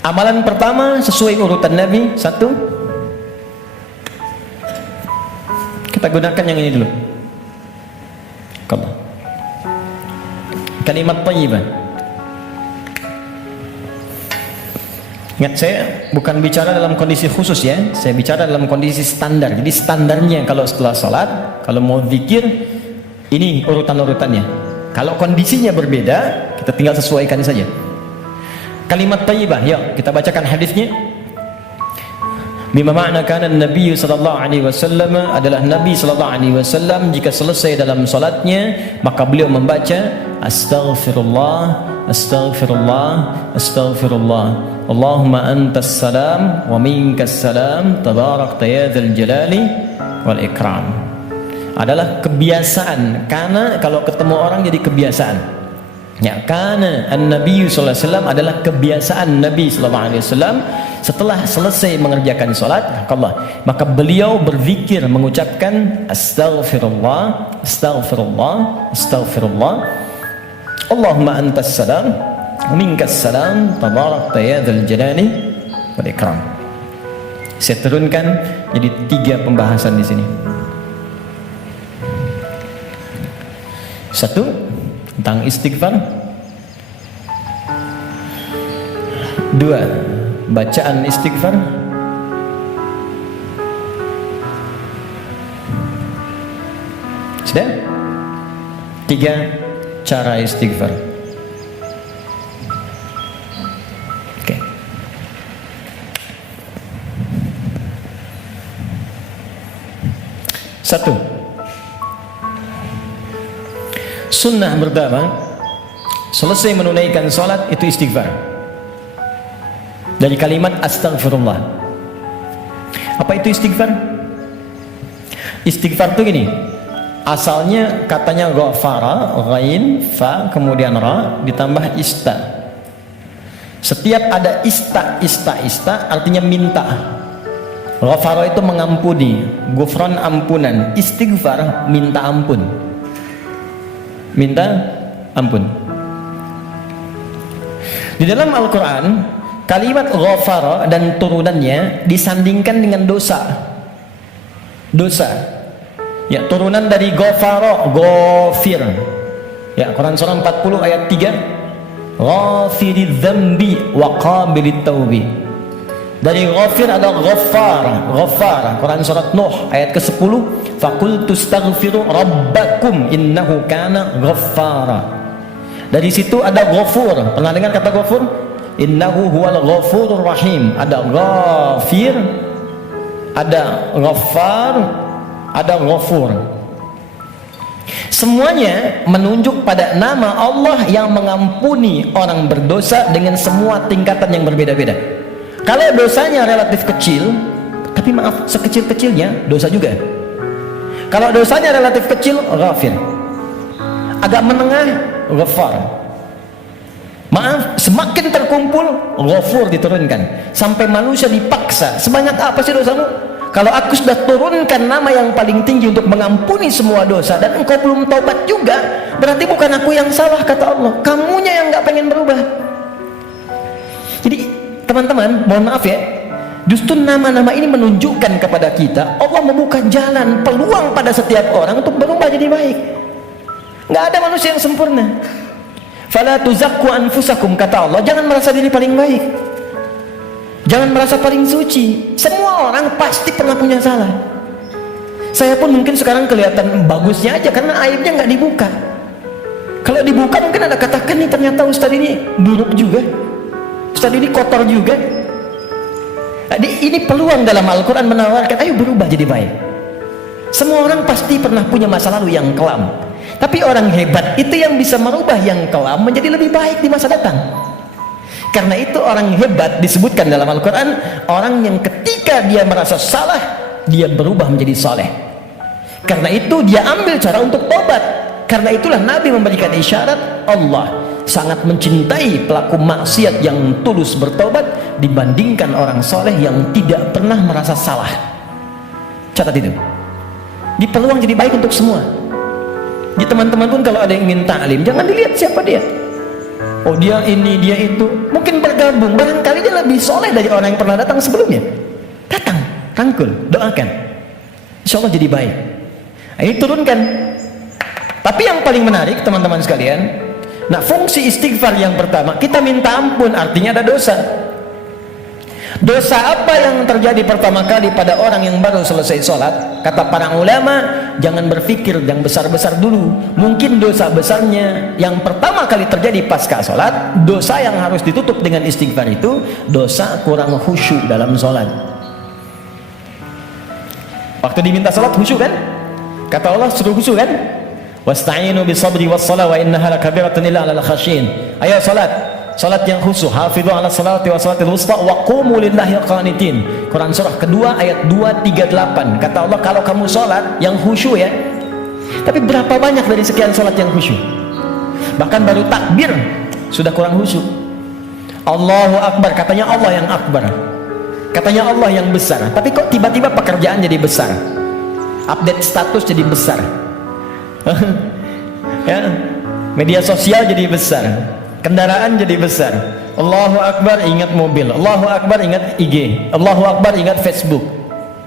Amalan pertama sesuai urutan Nabi. Satu, kita gunakan yang ini dulu. Kalimat thayyibah. Ingat, saya bukan bicara dalam kondisi khusus ya, saya bicara dalam kondisi standar. Jadi standarnya kalau setelah salat, kalau mau zikir, ini urutan-urutannya. Kalau kondisinya berbeda, kita tinggal sesuaikan saja. Kalimat thayyibah, yuk kita bacakan hadisnya. Bima makna kana Nabi sallallahu alaihi wasallam, adalah Nabi sallallahu alaihi wasallam jika selesai dalam salatnya maka beliau membaca astaghfirullah, astaghfirullah, astaghfirullah. Allahumma antas salam wa minkas salam, tabarakta ya dzal jalali wal ikram. Adalah kebiasaan, karena kalau ketemu orang jadi kebiasaan. Ya, karena Nabi sallallahu alaihi wasallam adalah kebiasaan Nabi sallallahu alaihi wasallam setelah selesai mengerjakan salat, maka beliau berzikir mengucapkan astaghfirullah, astaghfirullah, astaghfirullah. Allahumma antas salam wa minkas salam, tabarakta ya dzal jalali wal ikram. Saya turunkan jadi 3 pembahasan di sini. Satu, tentang istighfar. 2, bacaan istighfar. 3, cara istighfar. Oke. Satu, sunnah pertama selesai menunaikan salat itu istighfar. Dari kalimat astaghfirullah. Apa itu istighfar? Istighfar itu gini, asalnya katanya ghafara, ghain, fa, kemudian ra, ditambah ista. Setiap ada ista artinya minta. Ghafara itu mengampuni, ghufran ampunan, istighfar minta ampun. Minta ampun. Di dalam Al-Quran kalimat ghafara dan turunannya disandingkan dengan dosa. Dosa, ya, turunan dari ghafara, ghafir. Ya, Quran surah 40 ayat 3, ghafiridz dzambi wa qabilit taubi. Dari ghafir ada ghaffar, ghaffar. Quran surat Nuh ayat ke-10, faqultu astaghfiru rabbakum innahu kana ghaffara. Dari situ ada ghafur. Pernah dengar kata ghafur? Innahu huwal ghafurur rahim. Ada ghafir, ada ghaffar, ada ghafur. Semuanya menunjuk pada nama Allah yang mengampuni orang berdosa dengan semua tingkatan yang berbeda-beda. Kalau dosanya relatif kecil, tapi maaf, sekecil-kecilnya dosa juga. Kalau dosanya relatif kecil, ghafir. Agak menengah, ghaffar. Maaf, semakin terkumpul, ghafur diturunkan. Sampai manusia dipaksa, sebanyak apa sih dosamu? Kalau aku sudah turunkan nama yang paling tinggi untuk mengampuni semua dosa dan engkau belum taubat juga, berarti bukan aku yang salah, kata Allah, kamunya yang gak pengen berubah. Jadi teman-teman, mohon maaf ya, justru nama-nama ini menunjukkan kepada kita Allah membuka jalan, peluang pada setiap orang untuk berubah jadi baik. Nggak ada manusia yang sempurna. Fala tuzakku anfusakum, kata Allah, jangan merasa diri paling baik, jangan merasa paling suci. Semua orang pasti pernah punya salah. Saya pun mungkin sekarang kelihatan bagusnya aja karena aibnya nggak dibuka. Kalau dibuka mungkin ada katakan nih, ternyata ustadz ini buruk juga, ustadz ini kotor juga. Ini peluang dalam Al-Quran menawarkan, ayo berubah jadi baik. Semua orang pasti pernah punya masa lalu yang kelam, tapi orang hebat itu yang bisa merubah yang kelam menjadi lebih baik di masa datang. Karena itu orang hebat disebutkan dalam Al-Quran, orang yang ketika dia merasa salah, dia berubah menjadi saleh. Karena itu dia ambil cara untuk tobat. Karena itulah Nabi memberikan isyarat, Allah sangat mencintai pelaku maksiat yang tulus bertobat dibandingkan orang soleh yang tidak pernah merasa salah. Catat itu. Di peluang jadi baik untuk semua. Di teman-teman pun kalau ada yang ingin ta'lim, jangan dilihat siapa dia. Oh dia ini, dia itu, mungkin bergabung, barangkali dia lebih soleh dari orang yang pernah datang sebelumnya. Datang, rangkul, doakan, insya Allah jadi baik. Ini turunkan. Tapi yang paling menarik teman-teman sekalian, nah fungsi istighfar yang pertama, kita minta ampun, artinya ada dosa. Dosa apa yang terjadi pertama kali pada orang yang baru selesai sholat? Kata para ulama, jangan berpikir yang besar-besar dulu. Mungkin dosa besarnya yang pertama kali terjadi pasca sholat, dosa yang harus ditutup dengan istighfar itu dosa kurang khusyuk dalam sholat. Waktu diminta sholat khusyuk kan? Kata Allah suruh khusyuk kan? Wasta'inu bisabri wassala wa innaha lakabiratun illa 'alal khasyin. Ayo sholat. Salat yang khusyuk, hafidhu ala salati wa salatil wusta wa qumu lillahi qanitin. Quran surah kedua ayat 238. Kata Allah, kalau kamu salat yang khusyuk ya. Tapi berapa banyak dari sekian salat yang khusyuk? Bahkan baru takbir sudah kurang khusyuk. Allahu akbar, katanya Allah yang akbar. Katanya Allah yang besar. Tapi kok tiba-tiba pekerjaan jadi besar? Update status jadi besar. Ya, media sosial jadi besar. Kendaraan jadi besar. Allahu akbar ingat mobil, Allahu akbar ingat IG, Allahu akbar ingat Facebook.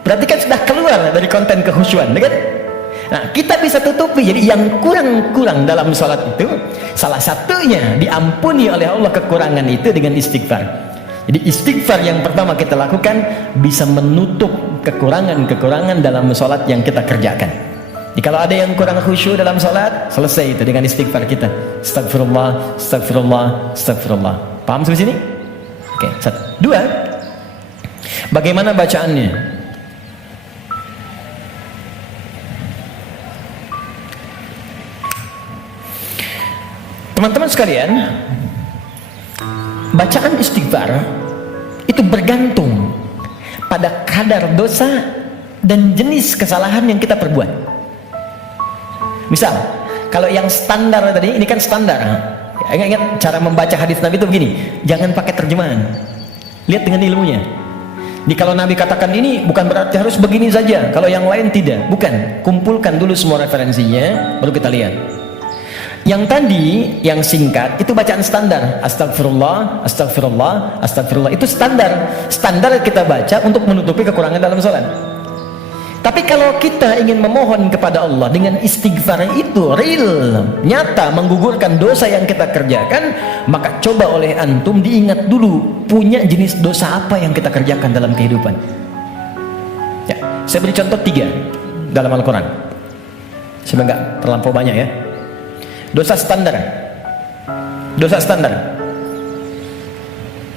Berarti kan sudah keluar dari konten kekhusyuan, kan? Nah, kita bisa tutupi. Jadi yang kurang-kurang dalam sholat itu, salah satunya diampuni oleh Allah kekurangan itu dengan istighfar. Jadi istighfar yang pertama kita lakukan bisa menutup kekurangan-kekurangan dalam sholat yang kita kerjakan. Jadi kalau ada yang kurang khusyuk dalam salat, selesai itu dengan istighfar kita. Astagfirullah, astagfirullah, astagfirullah. Paham sampai sini? Oke, satu. Dua, bagaimana bacaannya? Teman-teman sekalian, bacaan istighfar itu bergantung pada kadar dosa dan jenis kesalahan yang kita perbuat. Misal, kalau yang standar tadi, ini kan standar. Ingat cara membaca hadis Nabi itu begini, jangan pakai terjemahan, lihat dengan ilmunya. Jadi kalau Nabi katakan ini bukan berarti harus begini saja, kalau yang lain tidak, bukan. Kumpulkan dulu semua referensinya, baru kita lihat. Yang tadi, yang singkat, itu bacaan standar. Astagfirullah, astagfirullah, astagfirullah. Itu standar. Standar kita baca untuk menutupi kekurangan dalam sholat. Tapi kalau kita ingin memohon kepada Allah dengan istighfar itu real, nyata, menggugurkan dosa yang kita kerjakan, maka coba oleh antum diingat dulu, punya jenis dosa apa yang kita kerjakan dalam kehidupan. Ya, saya beri contoh 3 dalam Al-Quran. Sebenarnya nggak terlampau banyak ya. Dosa standar. Dosa standar.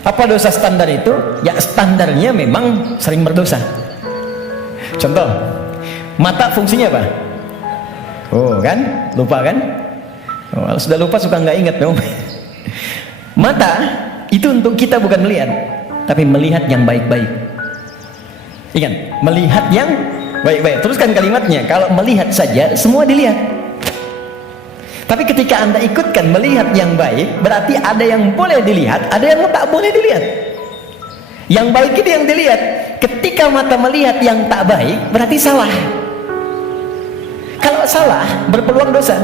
Apa dosa standar itu? Ya standarnya memang sering berdosa. Contoh, mata fungsinya apa? Oh kan, lupa kan? Oh, kalau sudah lupa suka nggak ingat dong. Mata itu untuk kita bukan melihat, tapi melihat yang baik-baik. Ingat, melihat yang baik-baik. Teruskan kalimatnya. Kalau melihat saja, semua dilihat. Tapi ketika Anda ikutkan melihat yang baik, berarti ada yang boleh dilihat, ada yang tak boleh dilihat. Yang baik itu yang dilihat. Ketika mata melihat yang tak baik, berarti salah. Kalau salah, berpeluang dosa.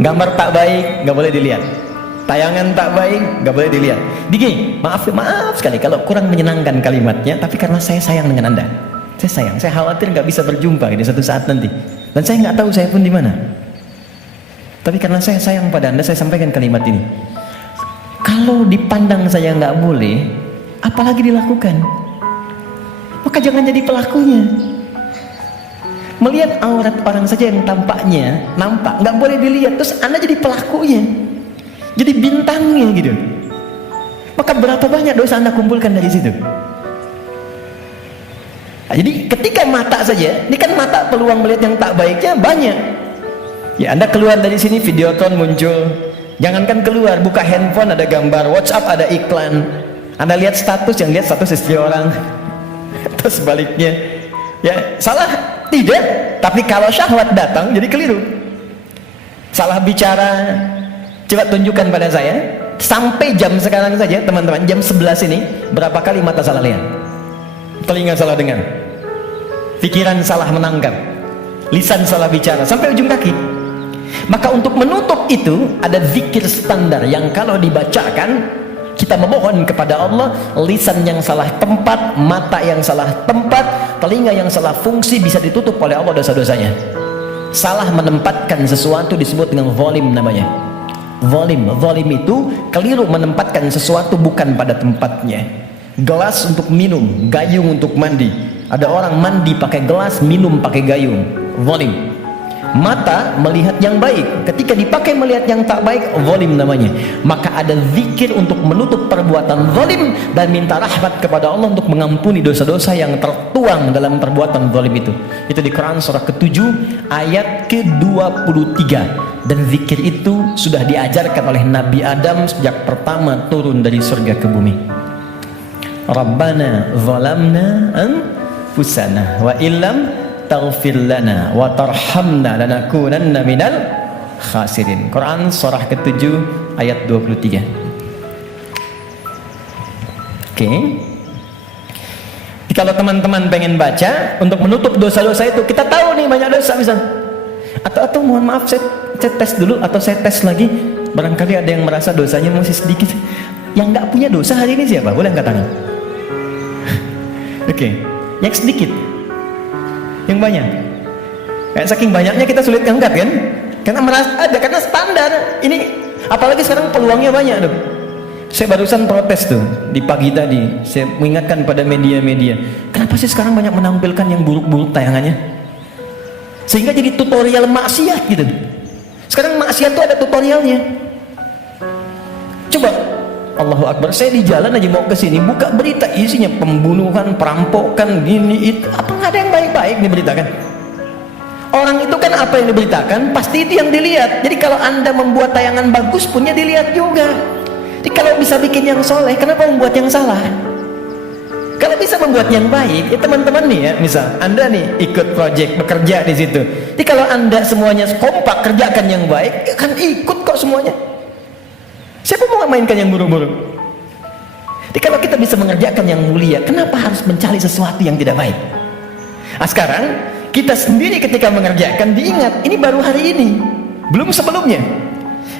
Gambar tak baik, nggak boleh dilihat. Tayangan tak baik, nggak boleh dilihat. Digi, maaf sekali kalau kurang menyenangkan kalimatnya, tapi karena saya sayang dengan Anda. Saya sayang, saya khawatir nggak bisa berjumpa di suatu saat nanti. Dan saya nggak tahu saya pun di mana. Tapi karena saya sayang pada Anda, saya sampaikan kalimat ini. Kalau dipandang saya nggak boleh, apalagi dilakukan, maka jangan jadi pelakunya. Melihat aurat orang saja yang tampaknya nampak, nggak boleh dilihat, terus Anda jadi pelakunya, jadi bintangnya gitu. Maka berapa banyak dosa Anda kumpulkan dari situ. Nah, jadi ketika mata saja, ini kan mata peluang melihat yang tak baiknya banyak. Ya Anda keluar dari sini, Videotron muncul. Jangankan keluar, buka handphone ada gambar, WhatsApp ada iklan. Anda lihat status, yang lihat status istri orang. Terus sebaliknya. Ya, salah? Tidak. Tapi kalau syahwat datang, jadi keliru. Salah bicara, coba tunjukkan pada saya. Sampai jam sekarang saja, teman-teman, jam 11 ini, berapa kali mata salah lihat? Telinga salah dengar. Pikiran salah menangkap. Lisan salah bicara, sampai ujung kaki. Maka untuk menutup itu ada zikir standar yang kalau dibacakan kita memohon kepada Allah, lisan yang salah tempat, mata yang salah tempat, telinga yang salah fungsi bisa ditutup oleh Allah dosa-dosanya. Salah menempatkan sesuatu disebut dengan zalim namanya. Zalim itu keliru menempatkan sesuatu bukan pada tempatnya. Gelas untuk minum, gayung untuk mandi. Ada orang mandi pakai gelas, minum pakai gayung. Zalim. Mata melihat yang baik, ketika dipakai melihat yang tak baik, zalim namanya. Maka ada zikir untuk menutup perbuatan zalim dan minta rahmat kepada Allah untuk mengampuni dosa-dosa yang tertuang dalam perbuatan zalim itu. Itu di Quran surah ke-7 ayat ke-23. Dan zikir itu sudah diajarkan oleh Nabi Adam sejak pertama turun dari surga ke bumi. Rabbana zalamna anfusana wa illam taghfir lana wa tarhamna lanakunanna minal khasirin. Quran surah ke-7 ayat 23. Oke. Kalau teman-teman pengen baca untuk menutup dosa-dosa itu, kita tahu nih banyak dosa misalnya. Atau mohon maaf saya tes dulu atau saya tes lagi. Barangkali ada yang merasa dosanya masih sedikit. Yang nggak punya dosa hari ini siapa? Boleh angkat tangan. Oke. Yang sedikit. Yang banyak. Kayak saking banyaknya kita sulit angkat kan? Karena merasa ada, karena standar. Ini apalagi sekarang peluangnya banyak tuh. Saya barusan protes tuh di pagi tadi. Saya mengingatkan pada media-media, kenapa sih sekarang banyak menampilkan yang buruk-buruk tayangannya? Sehingga jadi tutorial maksiat gitu. Sekarang maksiat tuh ada tutorialnya. Coba, Allahu Akbar, saya di jalan aja mau ke sini, buka berita isinya pembunuhan, perampokan, gini itu. Apa nggak ada yang baik-baik diberitakan? Orang itu kan apa yang diberitakan, pasti itu yang dilihat. Jadi kalau Anda membuat tayangan bagus punya dilihat juga. Jadi kalau bisa bikin yang soleh, kenapa membuat yang salah? Kalau bisa membuat yang baik, ya teman-teman nih ya, misal Anda nih ikut project, bekerja di situ. Jadi kalau Anda semuanya kompak kerjakan yang baik, ya kan ikut kok semuanya. Siapa mau mainkan yang buruk-buruk? Jadi kalau kita bisa mengerjakan yang mulia, kenapa harus mencari sesuatu yang tidak baik? Nah sekarang kita sendiri ketika mengerjakan diingat, ini baru hari ini, belum sebelumnya.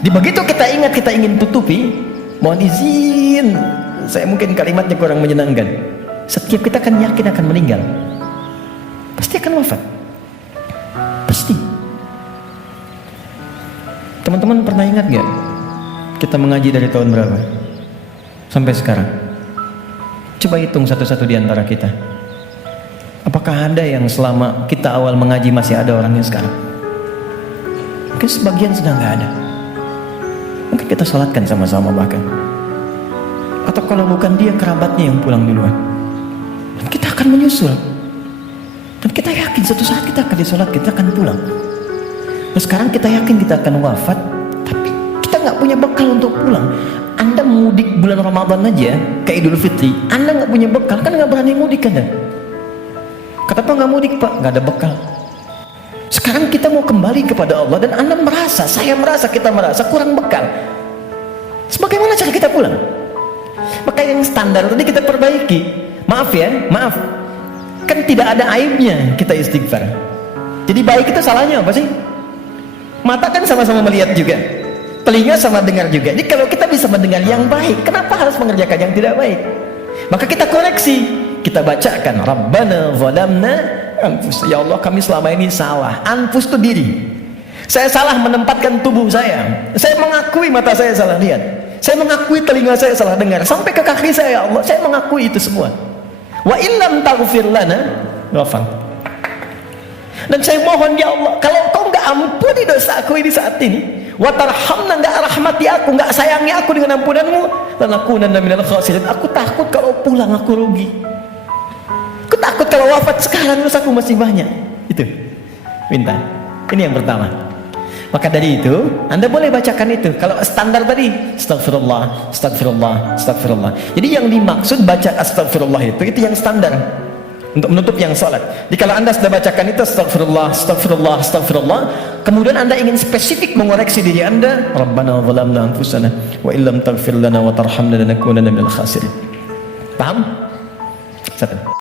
Di begitu kita ingat, kita ingin tutupi, mohon izin, saya mungkin kalimatnya kurang menyenangkan. Setiap kita akan yakin akan meninggal, pasti akan wafat, pasti. Teman-teman pernah ingat gak kita mengaji dari tahun berapa sampai sekarang? Coba hitung satu-satu di antara kita. Apakah ada yang selama kita awal mengaji masih ada orangnya sekarang? Mungkin sebagian sudah nggak ada. Mungkin kita sholatkan sama-sama bahkan. Atau kalau bukan dia, kerabatnya yang pulang duluan. Dan kita akan menyusul. Dan kita yakin suatu saat kita akan disolat, kita akan pulang. Nah sekarang kita yakin kita akan wafat, tapi kita nggak punya bekal untuk pulang. Anda mudik bulan Ramadan aja ke Idul Fitri, Anda nggak punya bekal, kan nggak berani mudik Anda. Kata Pak nggak mudik Pak, nggak ada bekal. Sekarang kita mau kembali kepada Allah dan Anda merasa, saya merasa, kita merasa kurang bekal. Sebagaimana cara kita pulang? Maka yang standar tadi kita perbaiki. Maaf ya, maaf. Kan tidak ada aibnya kita istighfar. Jadi baik itu salahnya apa sih? Mata kan sama-sama melihat juga, telinga sama dengar juga. Jadi kalau kita bisa mendengar yang baik, kenapa harus mengerjakan yang tidak baik? Maka kita koreksi, kita bacakan Rabbana zalamna anfus. Ya Allah, kami selama ini salah. Anfus itu diri. Saya salah menempatkan tubuh saya. Saya mengakui mata saya salah lihat. Saya mengakui telinga saya salah dengar. Sampai ke kaki saya, ya Allah, saya mengakui itu semua. Wa illam taghfir lana ghafar. Dan saya mohon ya Allah, kalau kau nggak ampuni dosaku ini saat ini, wa tarhamna, nggak rahmati aku, nggak sayangi aku dengan ampunanmu, lanakunanna minal khasirin. Aku takut kalau pulang aku rugi. Aku takut kalau wafat sekarang terus aku masih banyak. Itu minta. Ini yang pertama. Maka dari itu Anda boleh bacakan itu. Kalau standar tadi astagfirullah, astagfirullah, astagfirullah. Jadi yang dimaksud baca astagfirullah itu yang standar untuk menutup yang salat. Jadi kalau Anda sudah bacakan itu astagfirullah, astagfirullah, astagfirullah, kemudian Anda ingin spesifik mengoreksi diri Anda, Rabbana zalamna anfusana wa illam taghfir lana wa tarhamna lanakunanna minal khasirin. Paham? Satu.